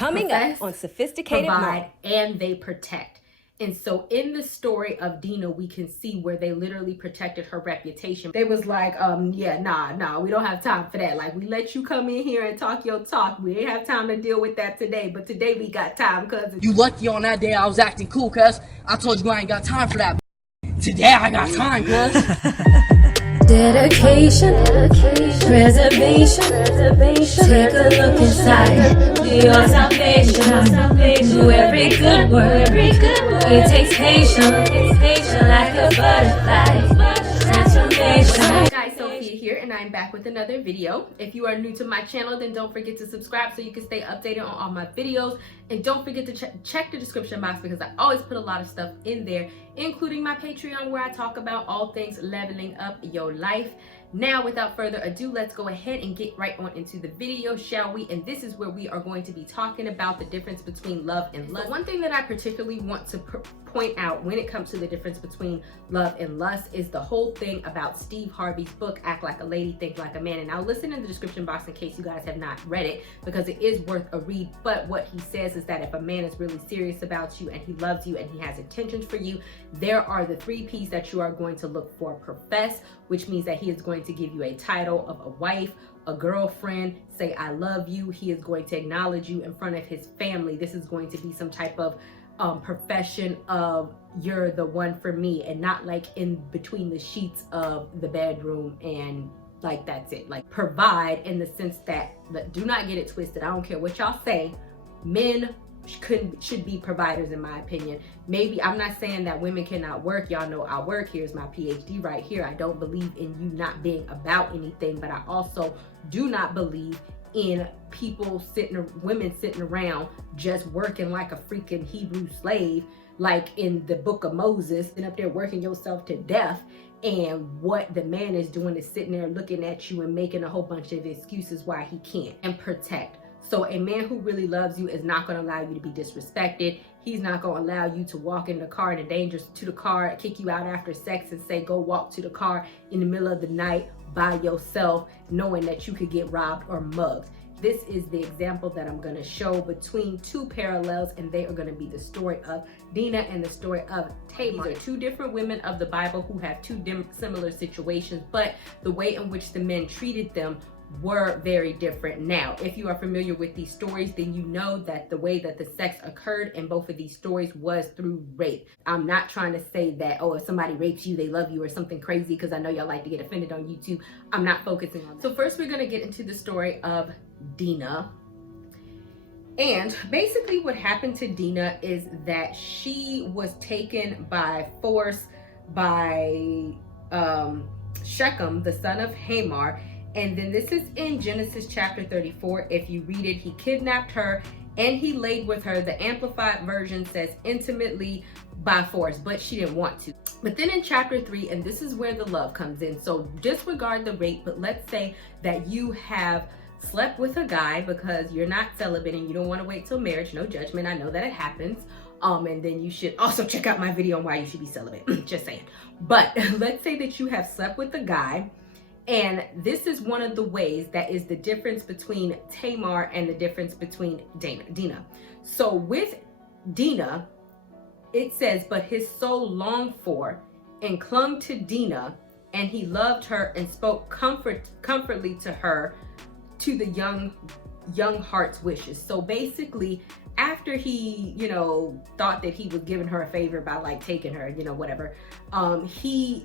Coming profess, up on Sophie-sticated, provide, and they protect. And so in the story of Dina, we can see where they literally protected her reputation. They was like, yeah, nah, we don't have time for that. Like, we let you come in here and talk your talk. We ain't have time to deal with that today. But today we got time, cuz. You lucky on that day I was acting cool, cuz. I told you I ain't got time for that. Today I got time, cuz. Dedication, preservation, take a look inside, do your salvation, do every good work, it takes patience, like a butterfly, transformation. Hi guys, Sophia here, and I'm back with another video. If you are new to my channel, then don't forget to subscribe so you can stay updated on all my videos. And don't forget to check the description box, because I always put a lot of stuff in there, including my Patreon, where I talk about all things leveling up your life. Now, without further ado, let's go ahead and get right on into the video, shall we? And this is where we are going to be talking about the difference between love and lust. So one thing that I particularly want to point out when it comes to the difference between love and lust is the whole thing about Steve Harvey's book, Act Like a Lady, Think Like a Man. And I'll listen in the description box in case you guys have not read it, because it is worth a read. But what he says is that if a man is really serious about you and he loves you and he has intentions for you, there are the 3 P's that you are going to look for. Profess, which means that he is going to give you a title of a wife, a girlfriend, say I love you. He is going to acknowledge you in front of his family. This is going to be some type of profession of you're the one for me, and not like in between the sheets of the bedroom and like that's it. Like, provide in the sense that, do not get it twisted, I don't care what y'all say, men should be providers, in my opinion. Maybe I'm not saying that women cannot work. Y'all know I work. Here's my PhD right here. I don't believe in you not being about anything, but I also do not believe in women sitting around just working like a freaking Hebrew slave, like in the book of Moses, and up there working yourself to death. And what the man is doing is sitting there looking at you and making a whole bunch of excuses why he can't. And protect. So a man who really loves you is not going to allow you to be disrespected. He's not going to allow you to walk in the car in a danger to the car, kick you out after sex and say, go walk to the car in the middle of the night by yourself, knowing that you could get robbed or mugged. This is the example that I'm going to show between 2 parallels, and they are going to be the story of Dina and the story of Tamar. These are 2 different women of the Bible who have 2 similar situations, but the way in which the men treated them were very different. Now, if you are familiar with these stories, then you know that the way that the sex occurred in both of these stories was through rape. I'm not trying to say that, oh, if somebody rapes you, they love you or something crazy, because I know y'all like to get offended on YouTube. I'm not focusing on that. So first, we're going to get into the story of Dina. And basically what happened to Dina is that she was taken by force by Shechem, the son of Tamar. And then this is in Genesis chapter 34. If you read it, he kidnapped her and he laid with her. The Amplified version says intimately by force, but she didn't want to. But then in chapter 3, and this is where the love comes in. So disregard the rape, but let's say that you have slept with a guy because you're not celibate and you don't want to wait till marriage. No judgment. I know that it happens. And then you should also check out my video on why you should be celibate. Just saying. But let's say that you have slept with a guy. And this is one of the ways that is the difference between Tamar and the difference between Dina. So with Dina, it says, but his soul longed for and clung to Dina, and he loved her and spoke comfortably to her, to the young heart's wishes. So basically, after he, thought that he was giving her a favor by like taking her, whatever, he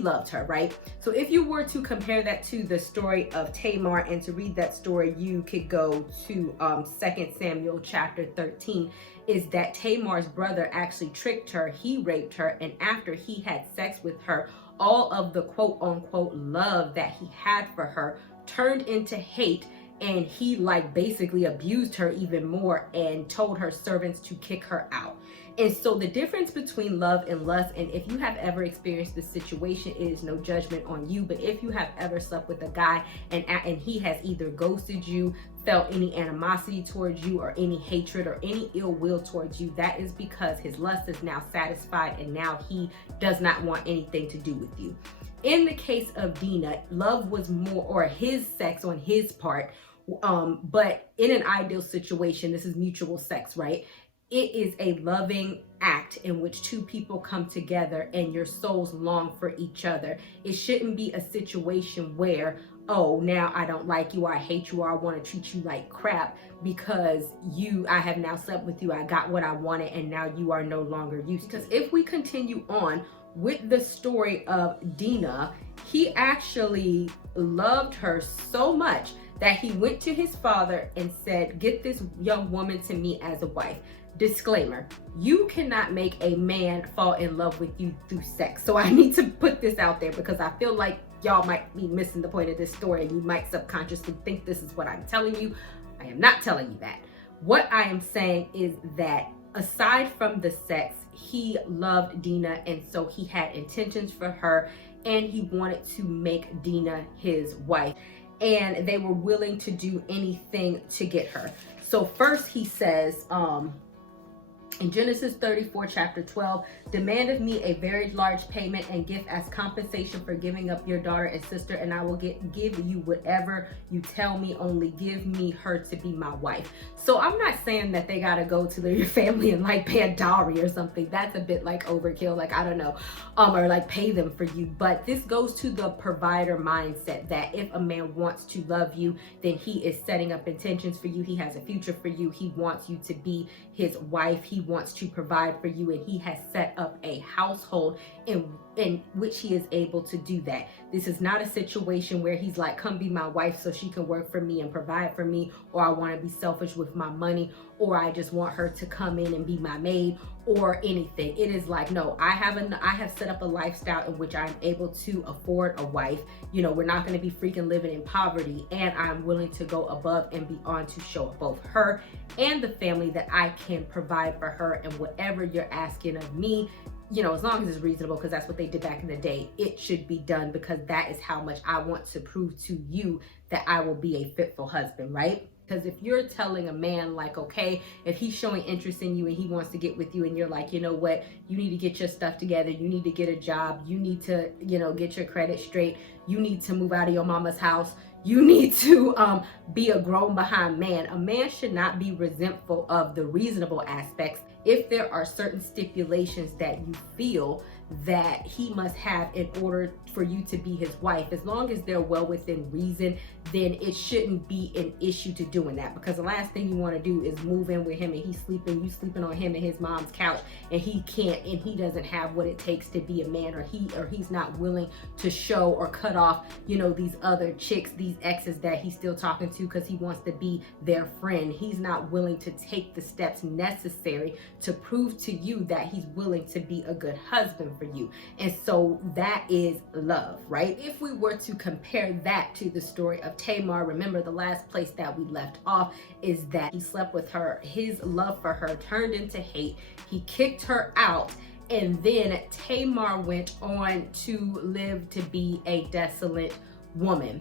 loved her, right? So if you were to compare that to the story of Tamar, and to read that story, you could go to 2 Samuel chapter 13, is that Tamar's brother actually tricked her, he raped her, and after he had sex with her, all of the quote unquote love that he had for her turned into hate, and he like basically abused her even more and told her servants to kick her out. And so the difference between love and lust, and if you have ever experienced this situation, it is no judgment on you, but if you have ever slept with a guy and he has either ghosted you, felt any animosity towards you, or any hatred or any ill will towards you, that is because his lust is now satisfied and now he does not want anything to do with you. In the case of Dina, love was more, or his sex on his part But in an ideal situation, this is mutual sex, right? It is a loving act in which two people come together and your souls long for each other. It shouldn't be a situation where, oh, now I don't like you, or I hate you, or I want to treat you like crap because I have now slept with you, I got what I wanted, and now you are no longer used. Because if we continue on with the story of Dina, he actually loved her so much that he went to his father and said, get this young woman to me as a wife. Disclaimer, you cannot make a man fall in love with you through sex. So I need to put this out there because I feel like y'all might be missing the point of this story and you might subconsciously think this is what I'm telling you. I am not telling you that. What I am saying is that aside from the sex, he loved Dina, and so he had intentions for her, and he wanted to make Dina his wife, and they were willing to do anything to get her. So first he says, in Genesis 34, chapter 12, demand of me a very large payment and gift as compensation for giving up your daughter and sister, and I will give you whatever you tell me, only give me her to be my wife. So I'm not saying that they gotta go to your family and like pay a dowry or something. That's a bit like overkill, like I don't know, or like pay them for you. But this goes to the provider mindset that if a man wants to love you, then he is setting up intentions for you. He has a future for you. He wants you to be his wife. He wants to provide for you, and he has set up a household in which he is able to do that. This is not a situation where he's like, come be my wife so she can work for me and provide for me, or I want to be selfish with my money, or I just want her to come in and be my maid, or anything. It is like, no, I have set up a lifestyle in which I'm able to afford a wife. You know, we're not going to be freaking living in poverty, and I'm willing to go above and beyond to show both her and the family that I can provide for her. And whatever you're asking of me, you know, as long as it's reasonable, because that's what they did back in the day, it should be done, because that is how much I want to prove to you that I will be a fitful husband, right? Because if you're telling a man like, okay, if he's showing interest in you and he wants to get with you, and you're like, you know what, you need to get your stuff together, you need to get a job, you need to, you know, get your credit straight, you need to move out of your mama's house, you need to be a grown behind man. A man should not be resentful of the reasonable aspects if there are certain stipulations that you feel that he must have in order for you to be his wife. As long as they're well within reason, then it shouldn't be an issue to doing that, because the last thing you want to do is move in with him and he's sleeping, you sleeping on him and his mom's couch, and he can't, and he doesn't have what it takes to be a man, or he's not willing to show or cut off, you know, these other chicks, these exes that he's still talking to because he wants to be their friend. He's not willing to take the steps necessary to prove to you that he's willing to be a good husband for you. And so that is love, right? If we were to compare that to the story of Tamar, remember the last place that we left off is that he slept with her. His love for her turned into hate. He kicked her out, and then Tamar went on to live to be a desolate woman,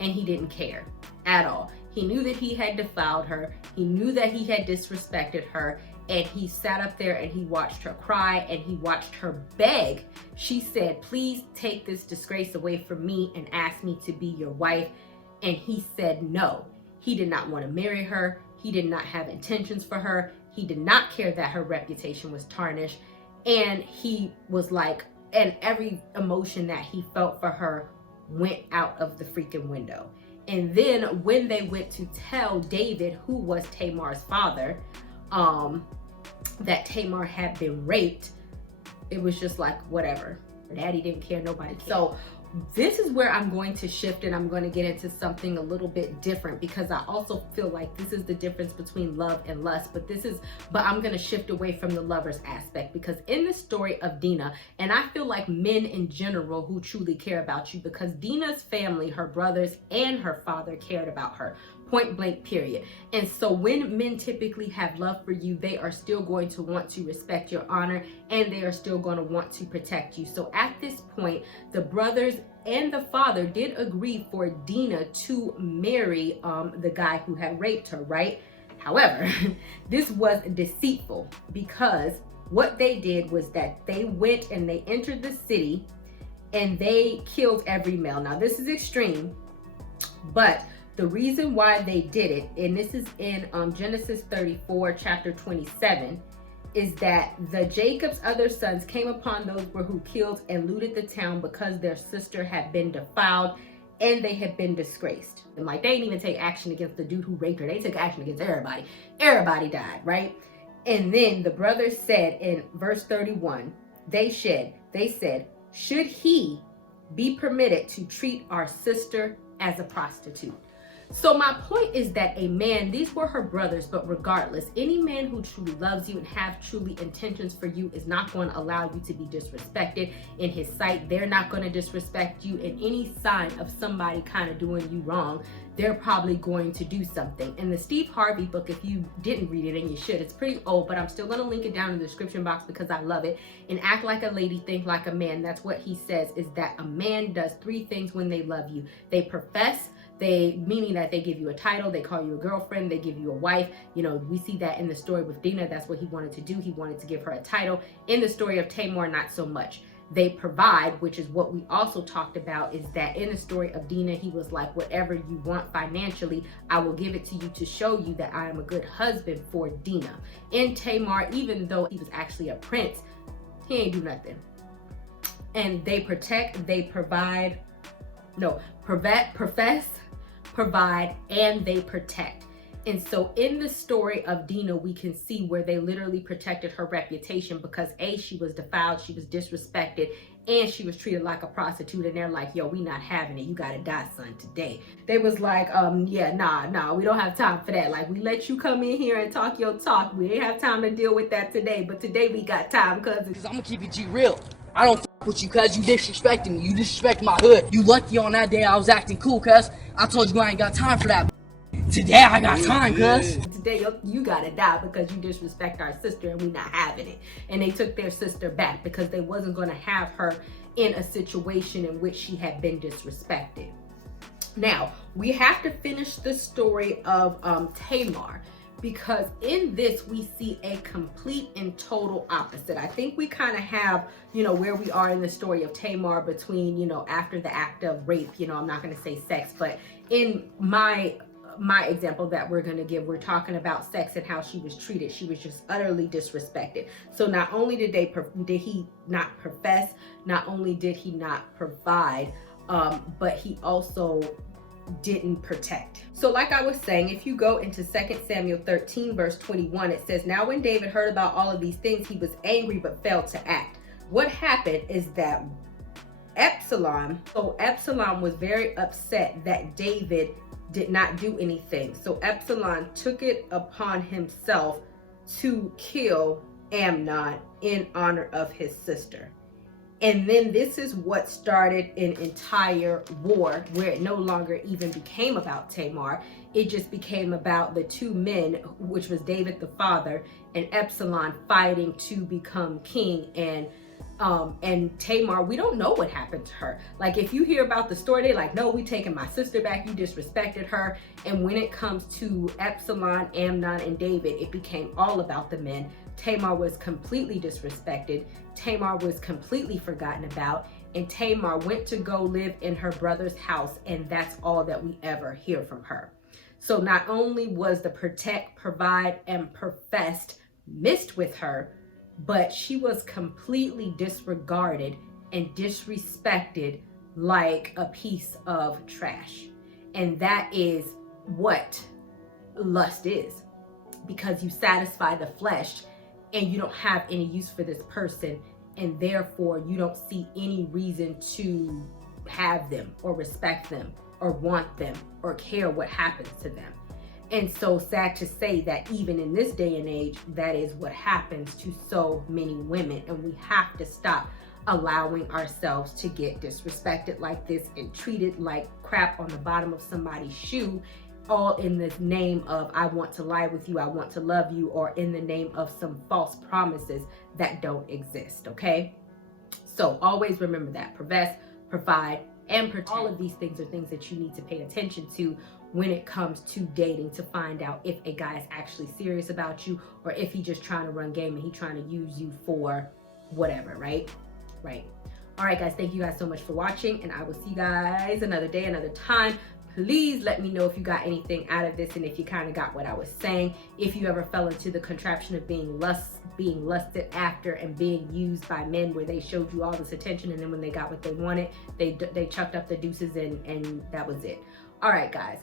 and he didn't care at all. He knew that he had defiled her. He knew that he had disrespected her, and he sat up there and he watched her cry and he watched her beg. She said, please take this disgrace away from me and ask me to be your wife. And he said no. He did not want to marry her. He did not have intentions for her. He did not care that her reputation was tarnished. And he was like, and every emotion that he felt for her went out of the freaking window. And then when they went to tell David, who was Tamar's father, that Tamar had been raped, it was just like, whatever. Daddy didn't care, nobody cared. So this is where I'm going to shift, and I'm going to get into something a little bit different, because I also feel like this is the difference between love and lust, but I'm going to shift away from the lover's aspect, because in the story of Dina, and I feel like men in general who truly care about you, because Dina's family, her brothers and her father cared about her. Point blank, period. And so when men typically have love for you, they are still going to want to respect your honor, and they are still going to want to protect you. So at this point, the brothers and the father did agree for Dina to marry the guy who had raped her, right? However, this was deceitful, because what they did was that they went and they entered the city and they killed every male. Now this is extreme, but The reason why they did it, and this is in Genesis 34, chapter 27, is that the Jacob's other sons came upon those who killed and looted the town because their sister had been defiled and they had been disgraced. And like, they didn't even take action against the dude who raped her. They took action against everybody. Everybody died, right? And then the brothers said in verse 31, they said, should he be permitted to treat our sister as a prostitute? So my point is that a man, these were her brothers, but regardless, any man who truly loves you and have truly intentions for you is not going to allow you to be disrespected in his sight. They're not going to disrespect you in any sign of somebody kind of doing you wrong. They're probably going to do something. In the Steve Harvey book, if you didn't read it, and you should, it's pretty old, but I'm still going to link it down in the description box because I love it. And Act Like a Lady, Think Like a Man. That's what he says, is that a man does 3 things when they love you. They profess, meaning that they give you a title, they call you a girlfriend, they give you a wife. You know, we see that in the story with Dina. That's what he wanted to do. He wanted to give her a title. In the story of Tamar, not so much. They provide, which is what we also talked about, is that in the story of Dina, he was like, whatever you want financially, I will give it to you to show you that I am a good husband for Dina. In Tamar, even though he was actually a prince, he ain't do nothing. And they protect, they provide, profess, provide, and they protect. And so in the story of Dina, we can see where they literally protected her reputation because A, she was defiled, she was disrespected, and she was treated like a prostitute. And they're like, yo, we not having it. You gotta die, son, today. They was like, yeah, nah, we don't have time for that. Like, we let you come in here and talk your talk. We ain't have time to deal with that today, but today we got time, cause I'm gonna keep it G real. I don't with you cuz you disrespecting me. You disrespect my hood. You lucky on that day I was acting cool cuz I told you I ain't got time for that. Today I got time, cuz. Today you gotta die because you disrespect our sister and we not having it. And they took their sister back because they wasn't gonna have her in a situation in which she had been disrespected. Now, we have to finish the story of Tamar, because in this we see a complete and total opposite. I think we kind of have, you know, where we are in the story of Tamar between, you know, after the act of rape, you know, I'm not going to say sex, but in my example that we're going to give, we're talking about sex and how she was treated. She was just utterly disrespected. So not only did he not profess, not only did he not provide, but he also didn't protect. So like I was saying, if you go into 2 Samuel 13 verse 21, it says, now when David heard about all of these things, he was angry but failed to act. What happened is that Absalom was very upset that David did not do anything. So Absalom took it upon himself to kill Amnon in honor of his sister. And then this is what started an entire war where it no longer even became about Tamar. It just became about the 2 men, which was David the father and Absalom, fighting to become king. And Tamar, we don't know what happened to her. Like, if you hear about the story, they're like, no, we taking my sister back, you disrespected her. And when it comes to Absalom, Amnon, and David, it became all about the men. Tamar was completely disrespected. Tamar was completely forgotten about. And Tamar went to go live in her brother's house, and that's all that we ever hear from her. So not only was the protect, provide, and professed missed with her, but she was completely disregarded and disrespected like a piece of trash. And that is what lust is, because you satisfy the flesh and you don't have any use for this person, and therefore you don't see any reason to have them or respect them or want them or care what happens to them. And so sad to say that even in this day and age, that is what happens to so many women. And we have to stop allowing ourselves to get disrespected like this and treated like crap on the bottom of somebody's shoe, all in the name of, I want to lie with you, I want to love you, or in the name of some false promises that don't exist, okay? So always remember that. Profess, provide, and protect. All of these things are things that you need to pay attention to when it comes to dating, to find out if a guy is actually serious about you or if he's just trying to run game and he's trying to use you for whatever, right? All right, guys, thank you guys so much for watching, and I will see you guys another day, another time. Please let me know if you got anything out of this and if you kind of got what I was saying. If you ever fell into the contraption of being lusted after and being used by men, where they showed you all this attention and then when they got what they wanted, they chucked up the deuces and that was it. All right, guys.